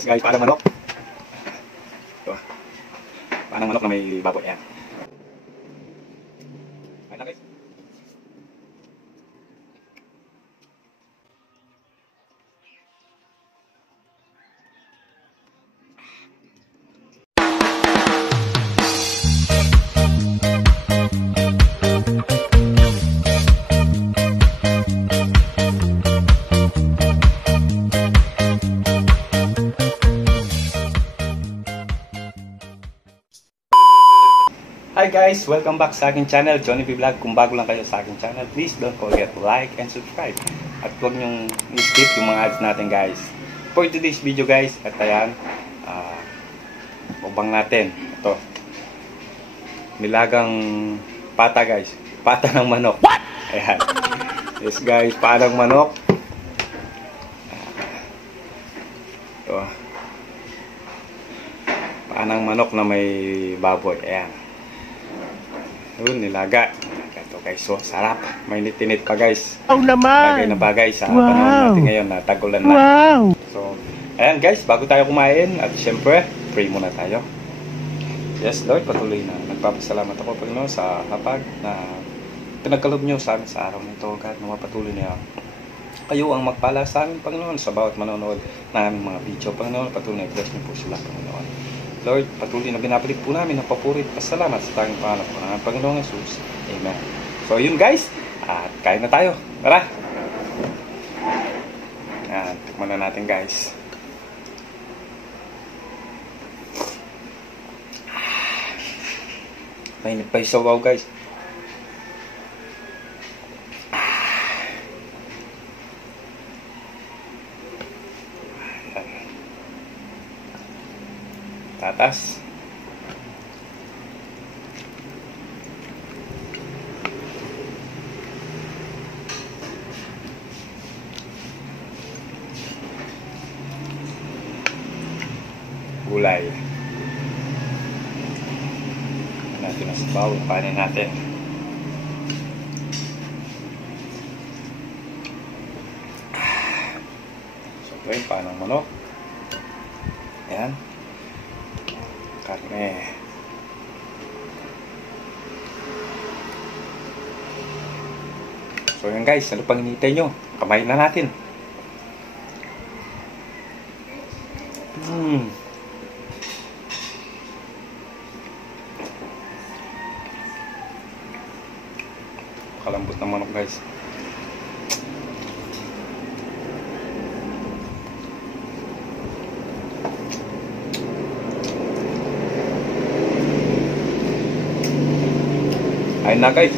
Yes guys, parang manok. Ito. Parang manok na may baboy. Ayan. Ayan na guys. Hi guys! Welcome back sa aking channel, Johnny V Vlog. Kung bago lang kayo sa aking channel, please don't forget to like and subscribe. At huwag nyong i-skip yung mga ads natin guys. For today's video guys, at ayan, mukbang natin. Ito. Nilagang pata guys. Pata ng manok. What? Ayan. Yes guys, patang manok. Ito. Panang manok na may baboy. Ayan. Yun, nilaga. Ito guys, so sarap. Mainit-init pa guys. Wow naman! Bagay na bagay sa panahon natin ngayon na tagulan na. Wow! So, ayan guys, bago tayo kumain, at syempre, pray muna tayo. Yes Lord, patuloy na nagpapasalamat ako Panginoon sa hapag na pinagkalob nyo sa amin sa araw nito. God, na mapatuloy niya kayo ang magpala sa amin Panginoon sa bawat manonood ng aming mga video. Panginoon, patuloy na bless niyo po sila Panginoon. Lord, patuloy na binabalik po namin ang papuri at pasalamat sa tanging pangalan po ng Panginoong Jesus. Amen. So, yun guys. At kain na tayo. Tara! Yan, tikman na natin guys. Mainit pa yung sabaw guys. Tatas. Gulay. Natin ang sabaw. Panin natin. So, ito yung panang manok. Ayan. Karne. So yan guys, ano pang hinihintay nyo? Kamain na natin. Kalambot ng manok guys. Ayun na guys.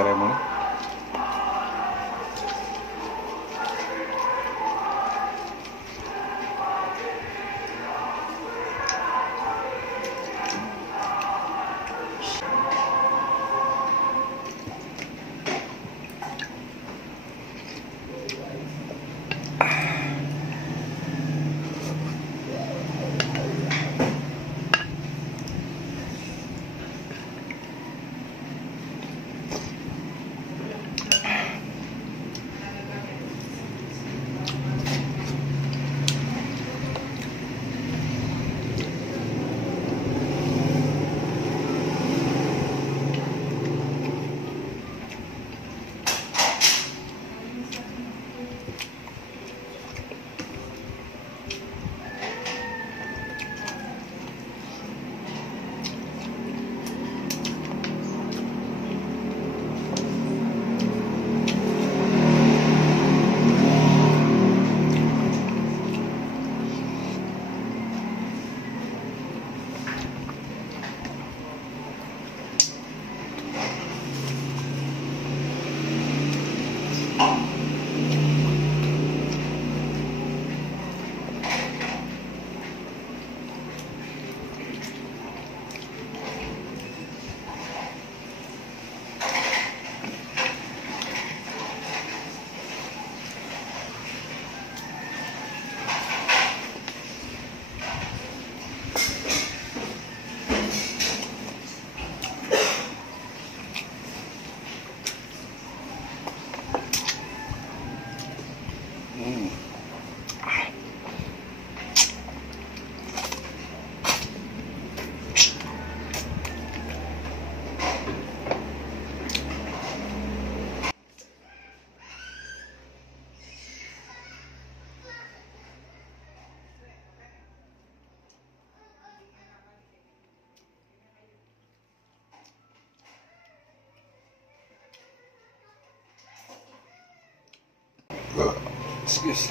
ceremony. Excuse.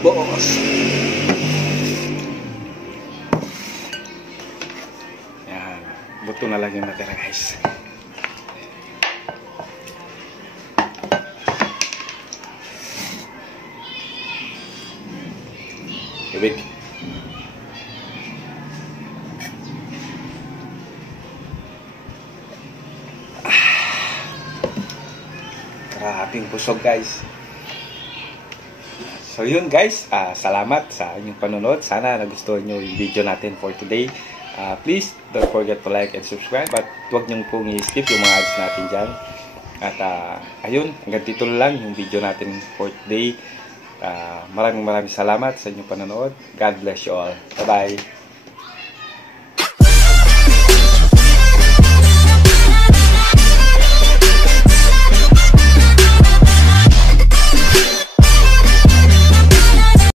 ubos. Yan. Buto na lang yung natira guys. Tubig. Grabing busog guys. So yun guys, salamat sa inyong panonood. Sana nagustuhan nyo yung video natin for today. Please don't forget to like and subscribe. At huwag nyo pong i-skip yung mga ads natin dyan. At ayun, hanggang dito lang yung video natin for today. Maraming salamat sa inyong panonood. God bless you all. Bye bye.